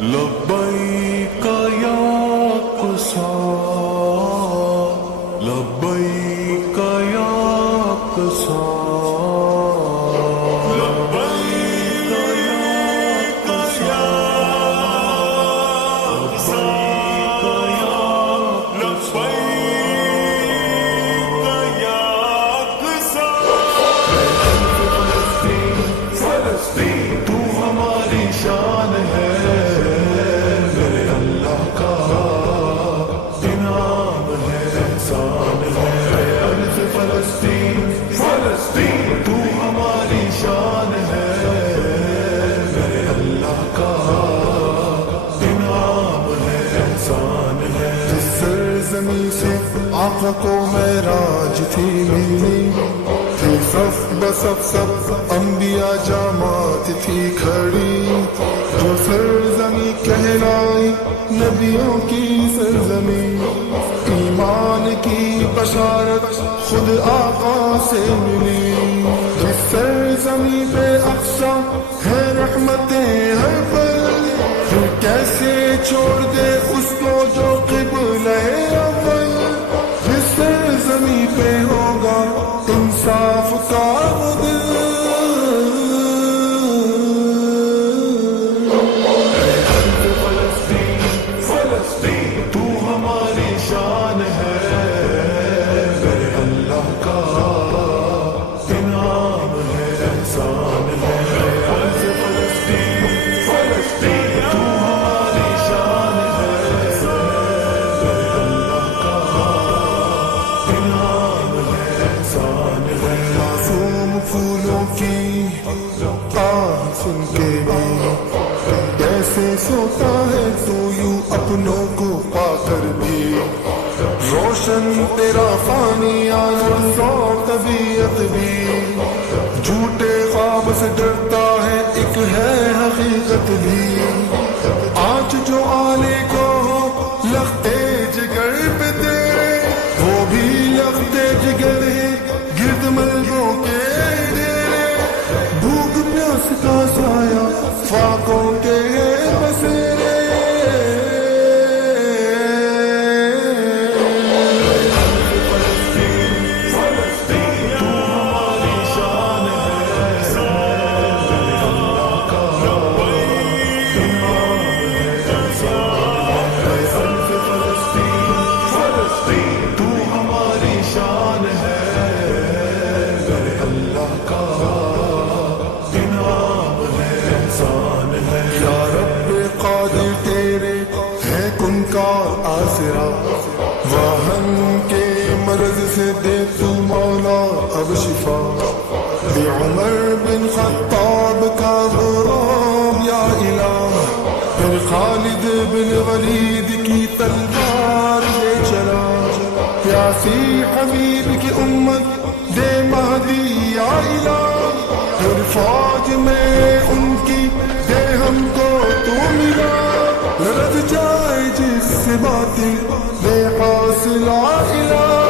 لبیک یا قصا لبیک یا قصا آقا کو معراج تھی ملی تھی صف بصف سب انبیاء جماعت تھی کھڑی جو سرزمین کہلائی نبیوں کی سرزمین ایمان کی بشارت خود آقا سے ملی جس سرزمین پہ اقصی ہے رحمتیں ہر پل پھر کیسے چھوڑ دے اس کو جو قبلہ اول زمین پہ ہوگا انصاف کا دل فلسطین تو ہماری شان ہے میرے اللہ کا انعام ہے احسان ہے فلسطین تو ہماری شان ہے میرے اللہ کا معصوم پھولوں کی آہ سن کے بھی کیسے سوتا ہے تو یوں اپنوں کو پا کر بھی روشن تیرا فانی عالم سو طبیعت بھی جھوٹے خواب سے ڈرتا ہے ایک ہے حقیقت بھی آج جو آلے کو لختے جگر پہ تیرے وہ بھی لختے جگر ہے گرد ملبوں کے ڈیرے بھوک پیاس کا سایہ فاقوں کے بسیرے آسرا واہن کے مرض سے دے تو مولا اب شفا بے عمر بن خطاب کا غرام یا الہ پھر خالد بن ولید کی تلوار لے چلا پیاسی حبیب کی امت دے مہدی یا الہ پھر فوج میں ان کی دے ہم کو تو ملا رد جائے جس سے باطل بے حاصل الہ